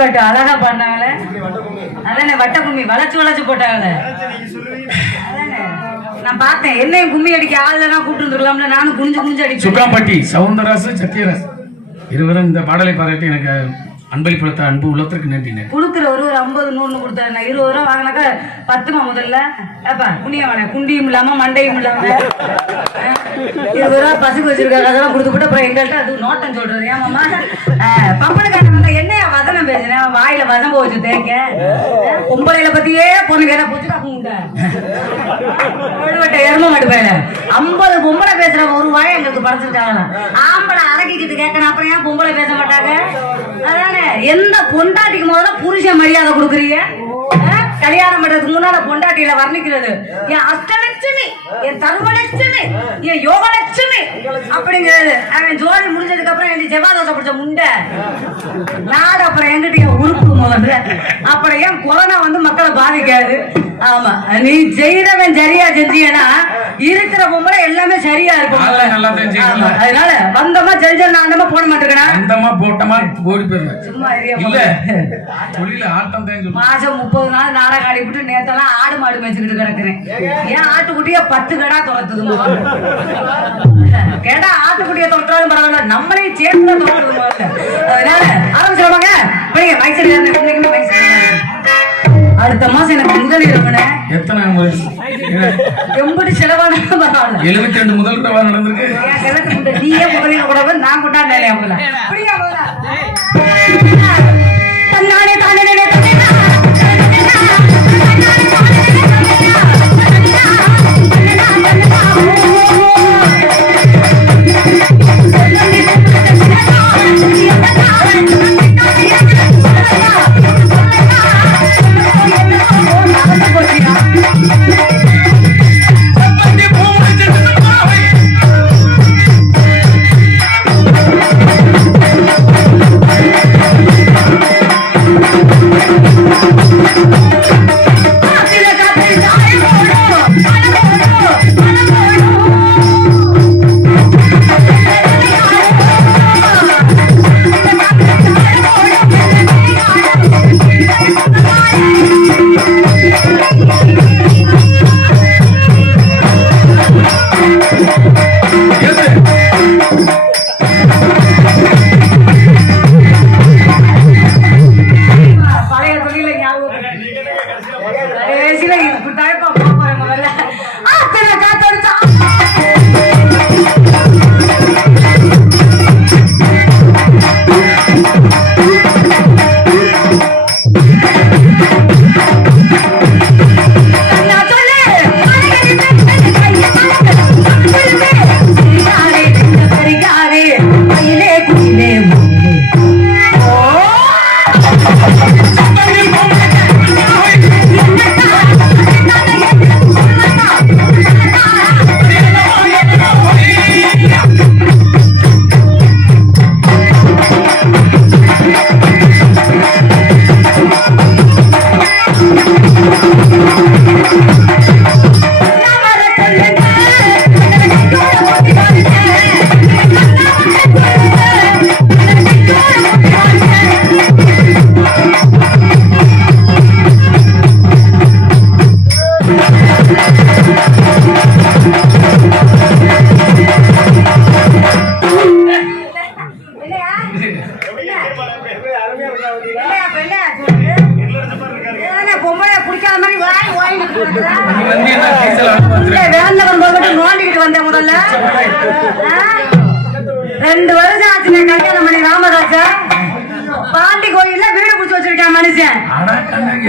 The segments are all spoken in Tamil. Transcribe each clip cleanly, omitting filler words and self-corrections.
பாட்டு அழகா பாடினாங்களே. அதானே வட்ட கும்மி வளைச்சு வளைச்சு போட்டாங்களே. நான் பார்த்தேன். என்னையும் கும்மி அடிக்க ஆளுலாம் கூப்பிட்டு வந்துருக்கலாம்ல. நானும் குனிஞ்சு குனிஞ்சு அடிச்சேன். சுக்காம்பட்டி சவுந்தரராசு சத்யராஜ் இருவரும் இந்த பாடலை பாராட்டி எனக்கு அன்பளிப்படுத்த அன்பு உள்ளத்திற்கு நன்றி. கொடுக்குற ஒரு 50 100 கொடுத்தாரு. 20 ரூபா வாங்கினாக்கா 10 முதல்ல ஏப்பா புண்ணியம் வேணே. குண்டியும் இல்லாம மண்டையும் இல்லாம 20 ரூபா பசுக்கு வச்சிருக்காங்க. அதெல்லாம் கொடுத்து போட்டு அப்புறம் எங்கள்கிட்ட அது நோட்டம் சொல்றது. ஏமாமா பம்பளுக்கான என்னையா வசனம் பேசுறேன். வாயில வசம் போச்சு தேக்க. பொம்பளையில பத்தியே பொண்ணு வேற போச்சு. எரும மாட்டு போயில 50 பொம்பளை பேசுற ஒரு வாயை எங்களுக்கு படைச்சிருக்காங்க. ஆம்பளை அடக்கிக்கிட்டு கேட்கணும். அப்புறம் ஏன் பொம்பளை பேச மாட்டாங்க? அதானே எந்த பொண்டாட்டிக்கு முதல்ல புருஷ மரியாதை கொடுக்குறீங்க? கல்யாணம் பண்றதுக்கு முன்னால பொண்டாட்டியில வர்ணிக்கிறது என் அஷ்டலட்சுமி, என் தர்மலட்சுமி, என் யோகலட்சுமி அப்படிங்கிறது. அவன் ஜோடி முடிஞ்சதுக்கு அப்புறம் என் செவ்வாதோசை பிடிச்ச முண்டை நாடு. அப்புறம் எங்கிட்ட என் உறுப்பு முதல்ல. அப்புறம் ஏன் கொரோனா வந்து மக்களை பாதிக்காது. ஆமா நீ செய்யறவன் சரியா செஞ்சீங்கன்னா இருக்கிற பொம்பளை எல்லாமே சரியா இருக்கும். அதனால வந்தமா செஞ்ச நாண்டமா போட மாட்டேங்கிறேன். வந்தமா போட்டமா ஓடி போயிருவேன். சும்மா இல்ல தொழில ஆட்டம் தான். மாசம் 30 நாள் நாடகம் ஆடிவிட்டு நேத்தெல்லாம் ஆடு மாடு மேய்ச்சிக்கிட்டு கிடக்குறேன். ஏன் ஆட்டுக்குட்டிய 10 கடா துரத்துது. கேட்டா ஆட்டுக்குட்டிய தொட்டாலும் பரவாயில்ல, நம்மளையும் சேர்த்து துரத்துது முதல்ல. அதனால ஆரம்பிச்சிருவாங்க. அடுத்த மாசம் எனக்கு முதலீடு எத்தனை எம்படி செலவான பரவாயில்ல. 72 முதல் நடந்திருக்கு. நீயே முதலீடு கூட நான் கொண்டாடுறேன். அவங்கள தன்னானே தானே நோண்டிக்கிட்டு வந்தேன். முதல்ல 2 வருஷம் ஆச்சு கல்யாணம் பண்ணி ராமதாசா. பாண்டி கோயில்ல வீடு புடிச்சு வச்சிருக்கான் மனுஷன்.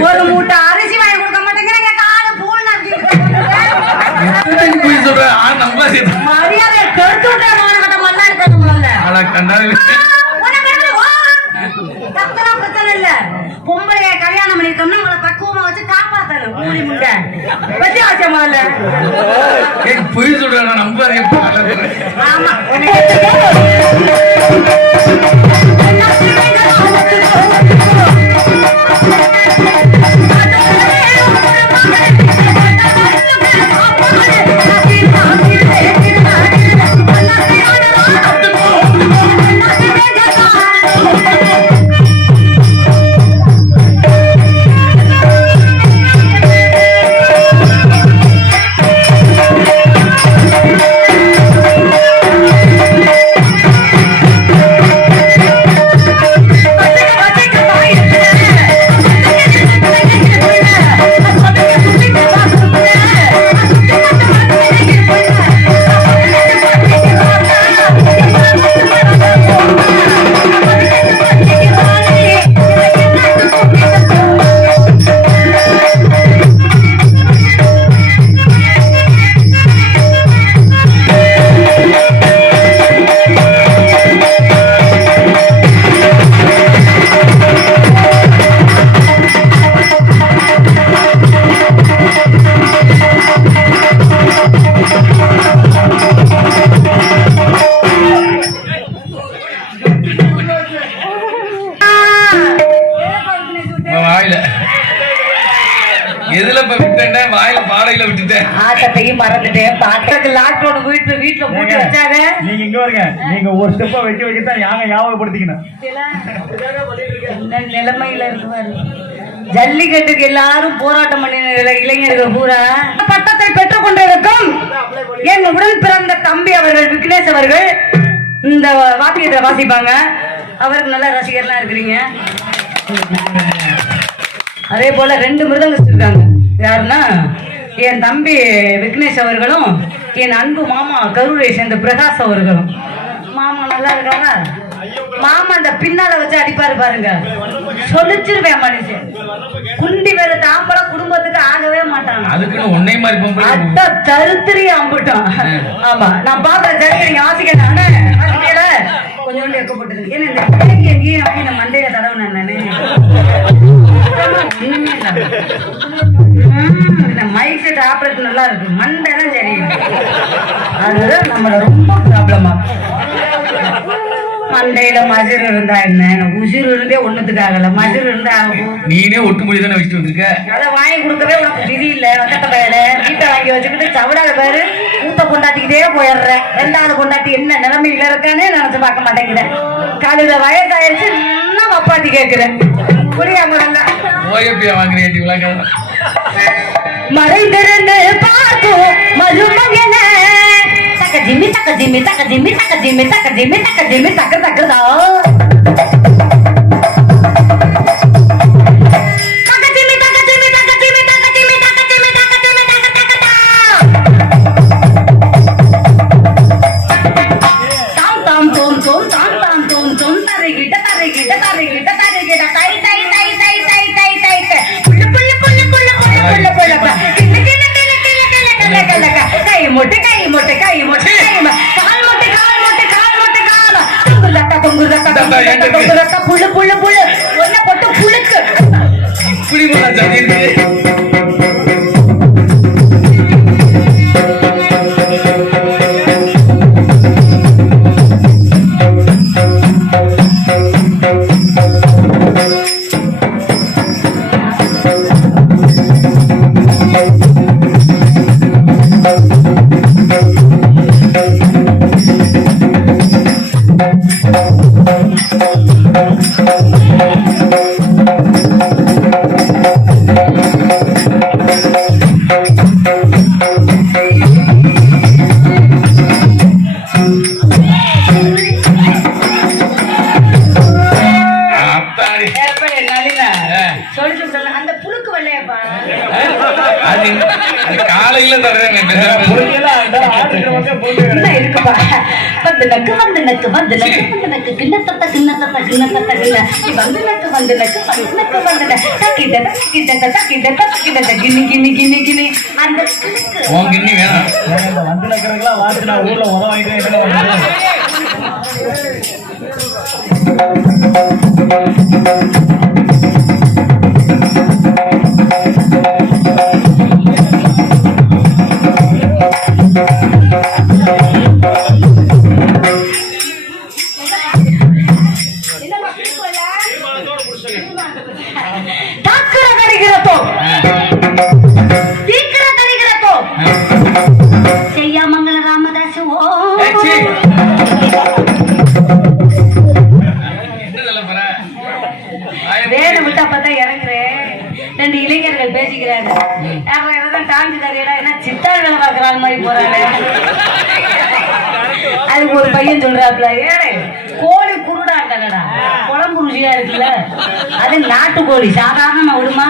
ஒரு மூட்டை அரிசி வாங்கி கொடுக்க மாட்டேங்கிறேன். கால பூல் மரியாதை கருத்து விட்டா மாநகட்ட மண்ணா இருக்காது. முதல்ல பிரச்சனை இல்ல. பொம்பளைய கல்யாணம் பண்ணிருக்கோம்னா உங்களை பக்குவமா வச்சு காப்பாத்தணும். மூடி முண்டை வச்சு ஆச்சா முதல்ல புரிய சொல்றேன். நம்ப ஆமா ஆட்டத்தையும் மறந்துட்டேன். பாட்டுக்கு லாக்டவுன் வீட்டுல பூட்டி வச்சாங்க. நீங்க இங்க வருங்க, நீங்க ஒரு ஸ்டெப்பா வைக்க வைக்கத்தான் யாங்க ஞாபகப்படுத்திக்கணும். நிலைமையில இருக்குவாரு. ஜல்லிக்கட்டுக்கு எல்லாரும் போராட்டம் பண்ணின இளைஞர்கள் பூரா பட்டத்தை பெற்றுக் கொண்டிருக்கும் என் உடன் பிறந்த தம்பி அவர்கள் விக்னேஷ் அவர்கள் இந்த வாத்தியத்தை வாசிப்பாங்க. அவருக்கு நல்ல ரசிகர்லாம் இருக்கிறீங்க. அதே போல 2 மிருதங்கஸ்ட் இருக்காங்க. யாருன்னா என் தம்பி விக்னேஷ் அவர்களும் என் அன்பு மாமா கரூரை சேர்ந்த பிரகாஷ் அவர்களும். மாமா நல்லா இருக்காங்க. மாமா அந்த பின்னால வச்சு அடிப்பாரு பாருங்க, சொல்லிச்சிருவேன் மனுஷன். குண்டி வேற தாம்பரம் குடும்பத்துக்கு ஆகவே மாட்டாங்க. அதுக்குன்னு ஒன்னே மாதிரி அட்ட தருத்திரி அம்பிட்டோம். ஆமா நான் பாக்குற தருத்திரி வாசிக்கல கொஞ்சோண்டு எக்கப்பட்டது. ஏன்னா இந்த பிள்ளைக்கு எங்கேயும் வாங்கி இந்த மண்டையில தடவை நானே மைக் செட் ஆப்ரேட் நல்லா இருக்கு, மண்டை தான் சரி. அதுதான் நம்மள ரொம்ப ப்ராப்ளமா. மண்டையில மஜர் இருந்தா என்ன, உசிர் இருந்தே ஒண்ணுத்துக்கு ஆகல, மஜர் இருந்தா ஆகும். நீனே ஒட்டு மொழி தானே வச்சுட்டு வந்திருக்க. அதை வாங்கி கொடுக்கவே உனக்கு விதி இல்ல. வக்கத்த பயில வீட்டை வாங்கி வச்சுக்கிட்டு சவடாத பேரு ஊத்த கொண்டாட்டிக்கிட்டே போயிடுறேன். 2வது கொண்டாட்டி என்ன நிலைமையில இருக்கானே நினைச்சு பார்க்க மாட்டேங்கிறேன். காலையில வயசாயிருச்சு இன்னும் அப்பாட்டி கேட்கிறேன். புரியாம வாங்குறேன். மறைந்திருந்து பார்க்கும் மருமகன தக்க ஜிம்மி தக்க ஜிம்மி தக்க ஜிம்மி தக்க ஜிம்மி தக்க ஜிம்மி தக்க ஜிம்மி தக்க தக்கதா புள்ளு புள்ளு புள்ளு ஒன்ன போட்டு புழுக்கு இப்படி அந்த புழுக்கு வரலையப்பா காலையில இருக்குப்பா. வந்து நக்கு வந்து நக்கு வந்து நக்கு வந்து நக்கு கிண்ணத்தத்த கிண்ணத்தத்த கிண்ணத்தத்த கிண்ண வந்து நக்கு வந்து நக்கு வந்து நக்கு வந்து தக்கிட்ட தக்கிட்ட தக்கிட்ட தக்கிட்ட கிண்ணி கிண்ணி கிண்ணி கிண்ணி அந்த கிண்ணி வேணும். வந்து நக்கிறதுலாம் வாசி நான் ஊர்ல வாங்கிட்டு செய்யாமங்கல ராமதாஸ் வேலை விட்டா பார்த்தா இறங்குறேன். 2 இளைஞர்கள் பேசிக்கிறாங்க. டான்ஸ் தரையடா என்ன சித்தாள் வேலை பார்க்கறாங்க மாதிரி போறாங்க. அதுக்கு ஒரு பையன் சொல்றாப்ல, கோழி குருடாண்டா குழம்பு ருசியா இருக்குல்ல, அது நாட்டுக்கோழி சாதாரணமா விடுமா,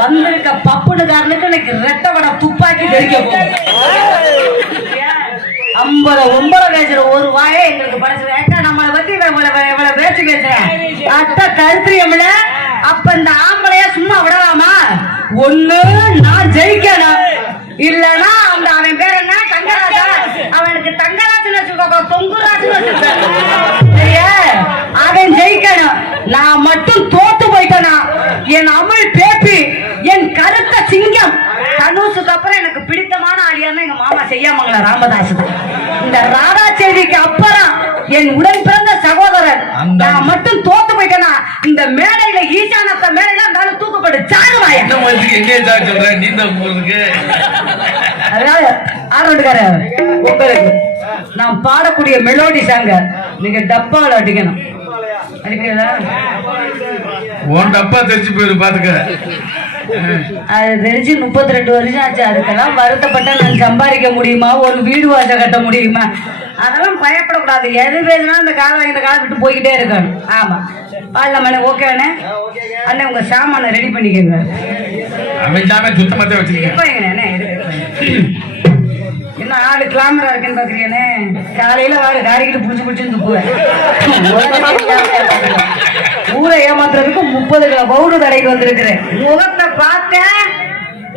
வந்திருக்க பப்புனு காரணத்துக்கு எனக்கு ரெட்டை வட துப்பாக்கி தெரிக்க போகும். 50 பேசுற ஒரு வாயே எங்களுக்கு படைச்சு நம்மளை பத்தி இவ்வளவு பேச்சு பேசுறேன் அத்த கருத்திரியம்ல. அப்ப இந்த ஆம்பளையா சும்மா விடலாமா? ஒண்ணு நான் ஜெயிக்கணும், இல்லன்னா அந்த அவன் பேர் என்ன தங்கராஜா, அவனுக்கு தங்கராஜன் வச்சுக்கோ தொங்குராஜன் வச்சுக்க சரியா, அவன் ஜெயிக்கணும். நான் மட்டும் தோத்து போயிட்டேனா என் அமல் பேப்பி என் கருத்த சிங்கம் தனுஷுக்கு அப்புறம் எனக்கு பிடித்தமான ஆளியான்னு எங்க மாமா செய்யாமங்கள ராமதாஸ். இந்த ராதா செய்திக்கு அப்புறம் என் உடன் பிறந்த சகோதரர் நான் மட்டும் தோத்து போயிட்டேனா இந்த மேடையில ஈசானத்த மேடையில இருந்தாலும் தூக்கப்பட்டு சாகுவாயா. நீ அதனால ஆரோட்டுக்கார உங்களுக்கு நான் பாடக்கூடிய மெலோடி சாங்க நீங்க டப்பாவில் அடிக்கணும். அடிக்கிறதா? உன் டப்பா தெரிச்சு போயிரு பாத்துக்க. அது தெரிஞ்சு 32 வருஷம் ஆச்சு. அதுக்கெல்லாம் வருத்தப்பட்ட நான் சம்பாதிக்க முடியுமா? ஒரு வீடு வாச கட்ட முடியுமா? அதெல்லாம் பயப்படக்கூடாது. எது பேசுனா இந்த காலம் இந்த காலம் விட்டு போய்கிட்டே இருக்கணும். ஆமா பாடலாமே. ஓகே அண்ணே. அண்ணே உங்க சாமான ரெடி பண்ணிக்கோங்க. அவன் சுத்தமாத்தே வச்சிருக்கேன். என்ன ஆடு கிளாமரா இருக்குன்னு பாக்குறீங்கன்னு காலையில வாரு காரிக்கிட்டு புடிச்சு புடிச்சுன்னு துப்புவேன். ஊரை ஏமாத்துறதுக்கு 30 கிலோ பவுடர் கடைக்கு வந்திருக்கிறேன். முகத்தை பார்த்தேன்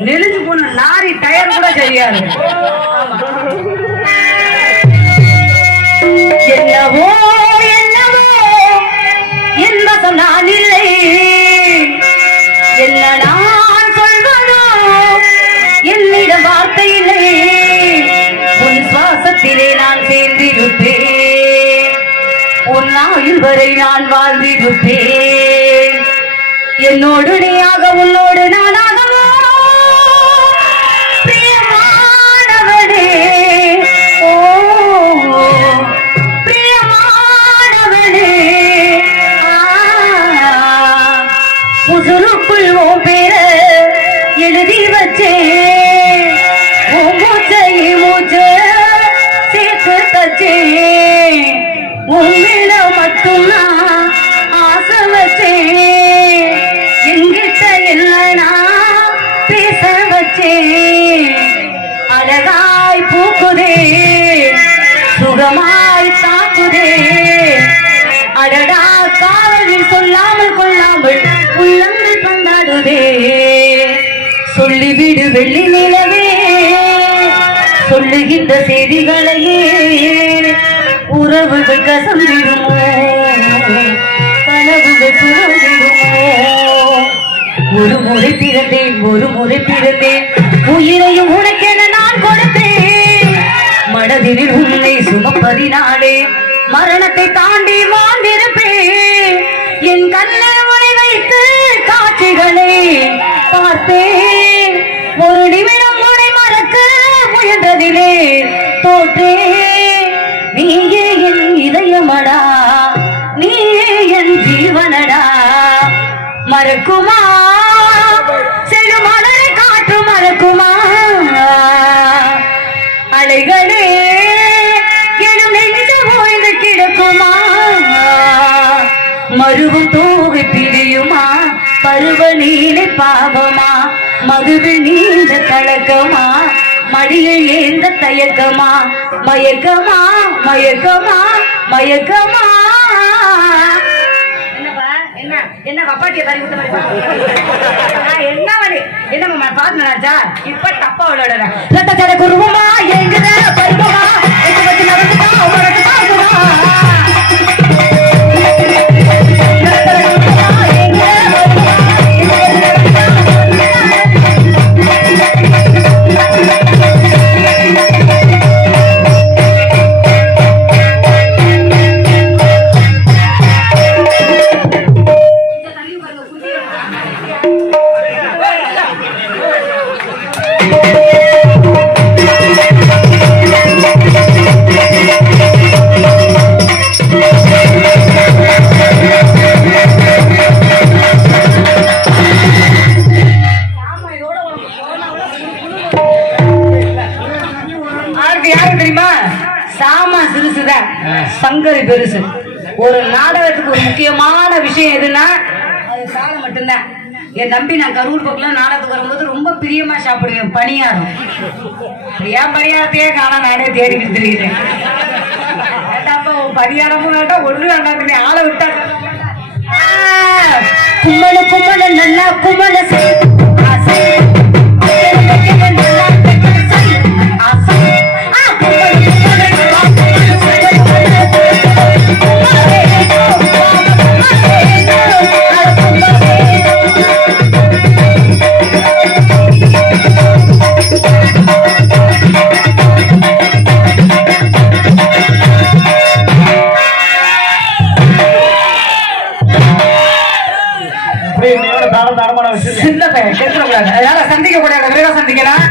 நெளிஞ்சு போன லாரி டயர் கூட சரியாது. என்னவோ என்னவோ என்பது நான் இல்லை, என்ன நான் சொல்வதோ என்னிடம் வார்த்தை இல்லை. உன் சுவாசத்திலே நான் சேர்ந்திருப்பேன், உன் ஆயுள் வரை நான் வாழ்ந்திருப்பேன். என்னோடு நீயாக உன்னோடு நானாகவோ பிரியமானவனே. ஓ பிரியமானவனே, முசுருக்குள் உன் பேர எழுதி வச்சேன், உன் மூச்சை மூச்சு சேர்த்து தச்சேன், உன்னிட மட்டும் நான் ஆசை வச்சேன், எங்கிட்ட இல்லைனா பேச வச்சேன். அழகாய் பூக்குதே சுகமாய் தாக்குதே, அடடா காவலில் சொல்லாமல் கொள்ளாமல் உள்ளங்கள் கொண்டாடுதே. சொல்லிவிடு வெள்ளி நிலவே சொல்லுகின்ற செய்திகளையே, உறவுகள் கசந்திடுமோ கனவுகள் சுரந்திடுமோ. ஒரு முறை பிறந்தேன் ஒரு முறை பிறந்தேன், உயிரையும் உனக்கென நான் கொடுத்தேன். மனதில் உன்னை சுமப்பதினாலே மரணத்தை தாண்டி வாழ்ந்திருப்பேன். என் கண்ணில் உனை வைத்து காட்சிகளை பார்த்தேன், ஒரு நிமிடம் உனை மறக்க முயன்றதிலே தோற்றேன். நீயே என் இதயமடா, நீயே என் ஜீவனடா. மறக்குமா செழுமலரை காற்று மறக்குமா? அலைகளே எனும் நெஞ்சு ஓய்ந்து கிடக்குமா? மருவும் தூவி பிரியுமா? பருவ நீலை பாவமா? மதுவில் நீந்த கலக்கமா? மடியில் ஏந்த தயக்கமா? மயக்கமா மயக்கமா மயக்கமா? என்ன என்ன கப்பாட்டிய தள்ளி விட்ட மாதிரி என்ன மணி என்ன பாத்துனாச்சா? இப்ப தப்பா விளையாடுற ரத்த சட குருவமா எங்குத பருவமா வச்சு நடந்துட்டா சங்கரி பெருசு. ஒரு நாடகத்துக்கு ஒரு முக்கியமான விஷயம் எதுன்னா அது சாதம் மட்டும்தான். என் தம்பி நான் கரூர் பக்கம் நாடகத்துக்கு வரும்போது ரொம்ப பிரியமா சாப்பிடுவேன் பணியாரம். ஏன் பணியாரத்தையே காண நானே தேடிக்கிட்டு தெரியுறேன். பணியாரமும் வேண்டாம் ஒண்ணு வேண்டாம், ஆளை விட்டா கும்மல கும்மல நல்லா கும்மல சின்ன பையன் அதனால சந்திக்க கூடாது, விரைவா சந்திக்கலாம்.